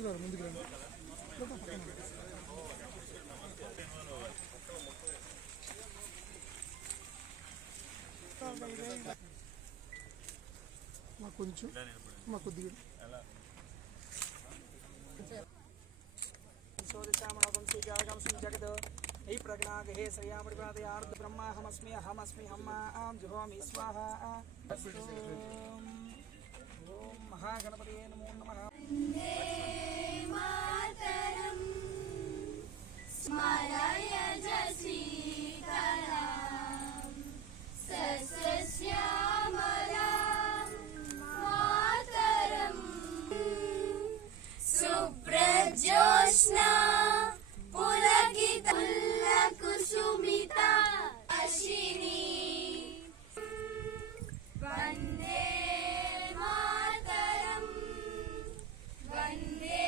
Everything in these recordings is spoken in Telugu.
ముందుకు రండి. మాకు కొంచెం మాకు కొద్దిగా जगद हे प्रज्ञाग हे श्रेयामृत ब्रह्मा हमस्मि अहमस्मि हम्मा जुहोमि स्वाहा ओम महागणपते नमो नमः। सुप्रज्योत्स्ना पुलकितकुसुमिता अशिनी वन्दे मातरं वन्दे।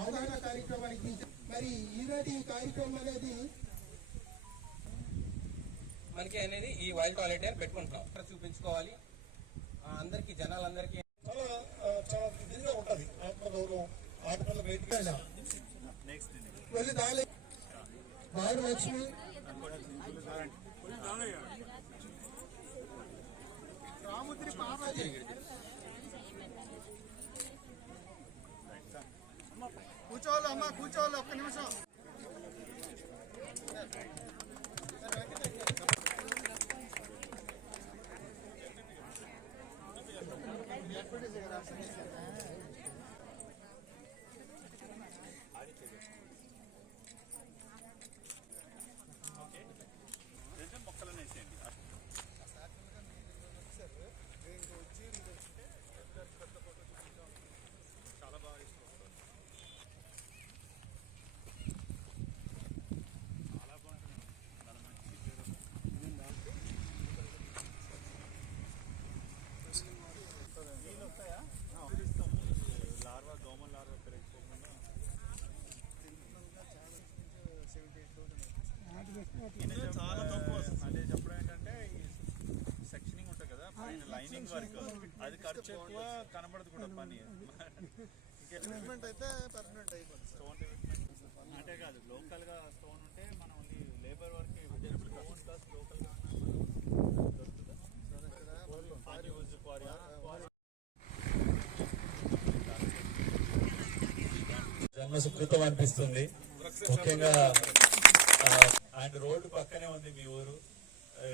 అవగాహన కార్యక్రమానికి మరి ఈనాటి కార్యక్రమం అనేది మనకి అనేది ఈ వైల్డ్ టాయిలెట్ పెట్టుకుంటున్నాం చూపించుకోవాలి అందరికి జనాలందరికీ చాలా ఇదిగా ఉంటది ఆత్మగౌరవం ఆటల బయటికి వెళ్ళి దాని భారలక్ష్మి రాముద్రి పార్వతి కూర్చోవాలి అమ్మ కూర్చోవాలి ఒక్క నిమిషం చాలా తక్కువ అంటే చెప్పడం ఏంటంటే ఈ సెక్షనింగ్ ఉంటుంది కదా లైనింగ్ వర్క్ అది ఖర్చు ఎక్కువ కనబడదు కూడా పని ట్రీట్మెంట్ అయితే పర్మనెంట్ అయిపోతుంది స్టోన్ ట్రీట్మెంట్ అంటే కాదు లోకల్ గా స్టోన్ ఉంటే మనం only labour work stone plus local గా జన్మ సుకృతం అనిపిస్తుంది. ముఖ్యంగా అండ్ రోడ్డు పక్కనే ఉంది మీ ఊరు.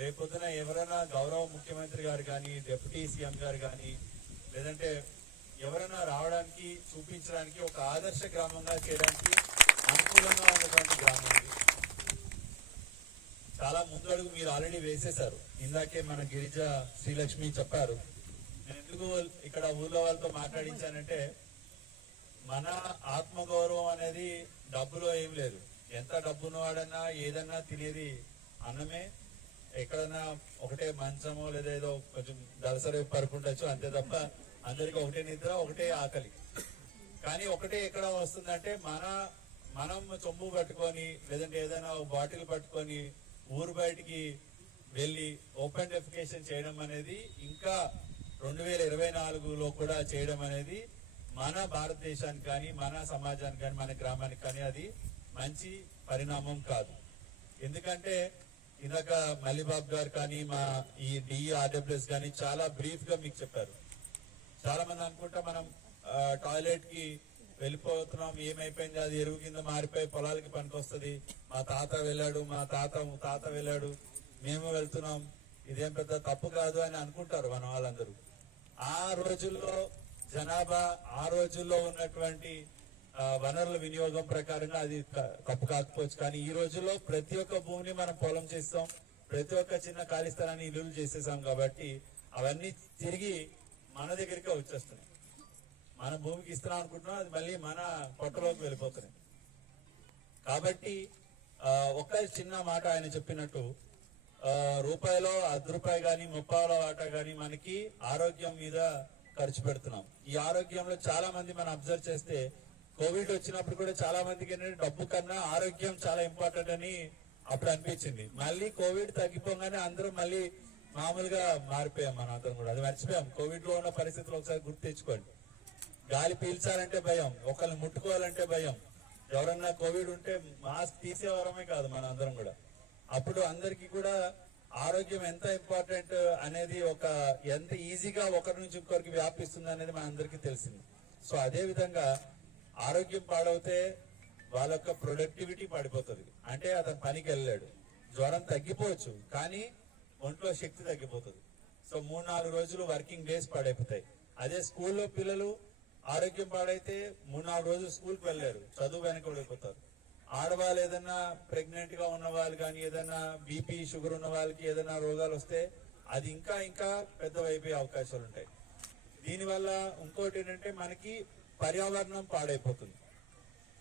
రేపొద్దున ఎవరైనా గౌరవ ముఖ్యమంత్రి గారు కానీ డిప్యూటీ సీఎం గారు కానీ లేదంటే ఎవరైనా రావడానికి చూపించడానికి ఒక ఆదర్శ గ్రామంగా చేయడానికి అనుకూలంగా ఉన్నటువంటి గ్రామం ఇది. చాలా ముందడుగు మీరు ఆల్రెడీ వేసేశారు. ఇందాకే మన గిరిజ శ్రీలక్ష్మి చెప్పారు. నేను ఎందుకు ఇక్కడ ఊర్లో వాళ్ళతో మాట్లాడించానంటే మన ఆత్మగౌరవం అనేది డబ్బులో ఏం లేదు. ఎంత డబ్బున్నవాడన్నా ఏదన్నా తినేది అన్నమే. ఎక్కడన్నా ఒకటే మంచమో లేదా ఏదో కొంచెం దళసరి పరుపుండొచ్చు అంతే తప్ప అందరికి ఒకటే నిద్ర ఒకటే ఆకలి. కానీ ఒకటే ఎక్కడ వస్తుందంటే మనం చొమ్ము పట్టుకొని లేదంటే ఏదైనా బాటిల్ పట్టుకొని ఊరు బయటికి వెళ్ళి ఓపెన్ డెఫికేషన్ చేయడం అనేది ఇంకా 2024లో కూడా చేయడం అనేది మన భారతదేశానికి కానీ మన సమాజానికి కానీ మన గ్రామానికి కానీ అది మంచి పరిణామం కాదు. ఎందుకంటే ఇందాక మల్లిబాబు గారు కానీ మా ఈ డిఆర్డబ్ల్యూఎస్ కానీ చాలా బ్రీఫ్ గా మీకు చెప్పారు. చాలా మంది అనుకుంటా మనం టాయిలెట్ కి వెళ్ళిపోతున్నాం, ఏమైపోయింది అది ఎరువు కింద మారిపోయి పొలాలకి పనికొస్తుంది, మా తాత వెళ్ళాడు మా తాత వెళ్ళాడు మేము వెళ్తున్నాం, ఇదేం పెద్ద తప్పు కాదు అని అనుకుంటారు మన వాళ్ళందరూ. ఆ రోజుల్లో జనాభా ఆ రోజుల్లో ఉన్నటువంటి వనరుల వినియోగం ప్రకారంగా అది తప్పు కాకపోవచ్చు. కానీ ఈ రోజుల్లో ప్రతి ఒక్క భూమిని మనం పొలం చేస్తాం, ప్రతి ఒక్క చిన్న ఖాళీ స్థలాన్ని ఇల్లులు చేసేసాం కాబట్టి అవన్నీ తిరిగి మన దగ్గరికే వచ్చేస్తున్నాయి. మన భూమికి ఇస్తున్నాం అనుకుంటున్నాం, అది మళ్ళీ మన పొట్టలోకి వెళ్ళిపోతున్నాయి. కాబట్టి ఒక చిన్న మాట ఆయన చెప్పినట్టు రూపాయలో ₹10 కానీ 30 వాటా కానీ మనకి ఆరోగ్యం మీద ఖర్చు పెడుతున్నాం. ఈ ఆరోగ్యంలో చాలా మంది మనం అబ్జర్వ్ చేస్తే కోవిడ్ వచ్చినప్పుడు కూడా చాలా మందికి ఏంటంటే డబ్బు కన్నా ఆరోగ్యం చాలా ఇంపార్టెంట్ అని అప్పుడు అనిపించింది. మళ్ళీ కోవిడ్ తగ్గిపోగానే అందరూ మళ్ళీ మామూలుగా మారిపోయాం. మనం అందరం కూడా అది మర్చిపోయాం. కోవిడ్ లో ఉన్న పరిస్థితులు ఒకసారి గుర్తు తెచ్చుకోండి. గాలి పీల్చాలంటే భయం, ఒకరిని ముట్టుకోవాలంటే భయం. ఎవరన్నా కోవిడ్ ఉంటే మాస్క్ తీసేవారమే కాదు మన అందరం కూడా. అప్పుడు అందరికీ కూడా ఆరోగ్యం ఎంత ఇంపార్టెంట్ అనేది ఎంత ఈజీగా ఒకరి నుంచి ఇంకొకరికి వ్యాపిస్తుంది అనేది మన అందరికీ తెలిసింది. సో అదే విధంగా ఆరోగ్యం పాడవుతే వాళ్ళ యొక్క ప్రొడక్టివిటీ పడిపోతుంది. అంటే అతను పనికి వెళ్ళాడు, జ్వరం తగ్గిపోవచ్చు కానీ ఒంట్లో శక్తి తగ్గిపోతుంది. సో 3-4 రోజులు వర్కింగ్ డేస్ పాడైపోతాయి. అదే స్కూల్లో పిల్లలు ఆరోగ్యం పాడైతే 3-4 రోజులు స్కూల్కి వెళ్ళారు, చదువు వెనకబడిపోతారు. ఆడవాళ్ళు ఏదైనా ప్రెగ్నెంట్ గా ఉన్న వాళ్ళు కానీ ఏదైనా బీపీ షుగర్ ఉన్న వాళ్ళకి ఏదైనా రోగాలు వస్తే అది ఇంకా ఇంకా పెద్దవైపోయే అవకాశాలు ఉంటాయి. దీనివల్ల ఇంకోటి ఏంటంటే మనకి పర్యావరణం పాడైపోతుంది.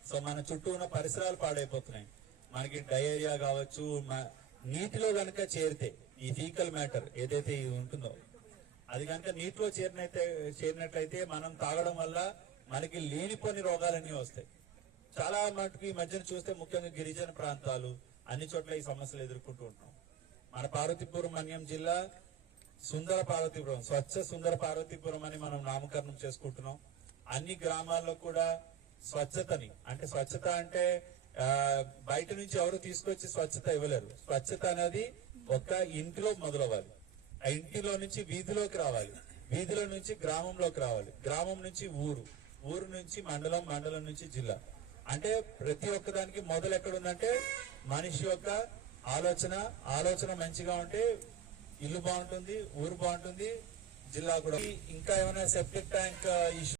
సో మన చుట్టూ ఉన్న పరిసరాలు పాడైపోతున్నాయి. మనకి డయేరియా కావచ్చు, నీటిలో కనుక చేరితే ఈ ఫీకల్ మ్యాటర్ ఏదైతే ఇది ఉంటుందో అది కనుక నీటిలో చేరినట్లయితే మనం తాగడం వల్ల మనకి లేనిపోని రోగాలన్నీ వస్తాయి. చాలా మటుకు ఈ మధ్యన చూస్తే ముఖ్యంగా గిరిజన ప్రాంతాలు అన్ని చోట్ల ఈ సమస్యలు ఎదుర్కొంటూ ఉంటాం. మన పార్వతీపురం మన్యం జిల్లా సుందర పార్వతీపురం, స్వచ్ఛ సుందర పార్వతీపురం అని మనం నామకరణం చేసుకుంటున్నాం. అన్ని గ్రామాల్లో కూడా స్వచ్ఛతని, అంటే స్వచ్ఛత అంటే బయట నుంచి ఎవరు తీసుకొచ్చి స్వచ్ఛత ఇవ్వలేరు. స్వచ్ఛత అనేది ఒక ఇంటిలో మొదలవ్వాలి. ఆ ఇంటిలో నుంచి వీధిలోకి రావాలి, వీధిలో నుంచి గ్రామంలోకి రావాలి, గ్రామం నుంచి ఊరు, ఊరు నుంచి మండలం, మండలం నుంచి జిల్లా. అంటే ప్రతి ఒక్కదానికి మొదలు ఎక్కడ ఉందంటే మనిషి యొక్క ఆలోచన మంచిగా ఉంటే ఇల్లు బాగుంటుంది, ఊరు బాగుంటుంది, జిల్లా కూడా. ఇంకా ఏమైనా సెప్టిక్ ట్యాంక్ ఇష్యూ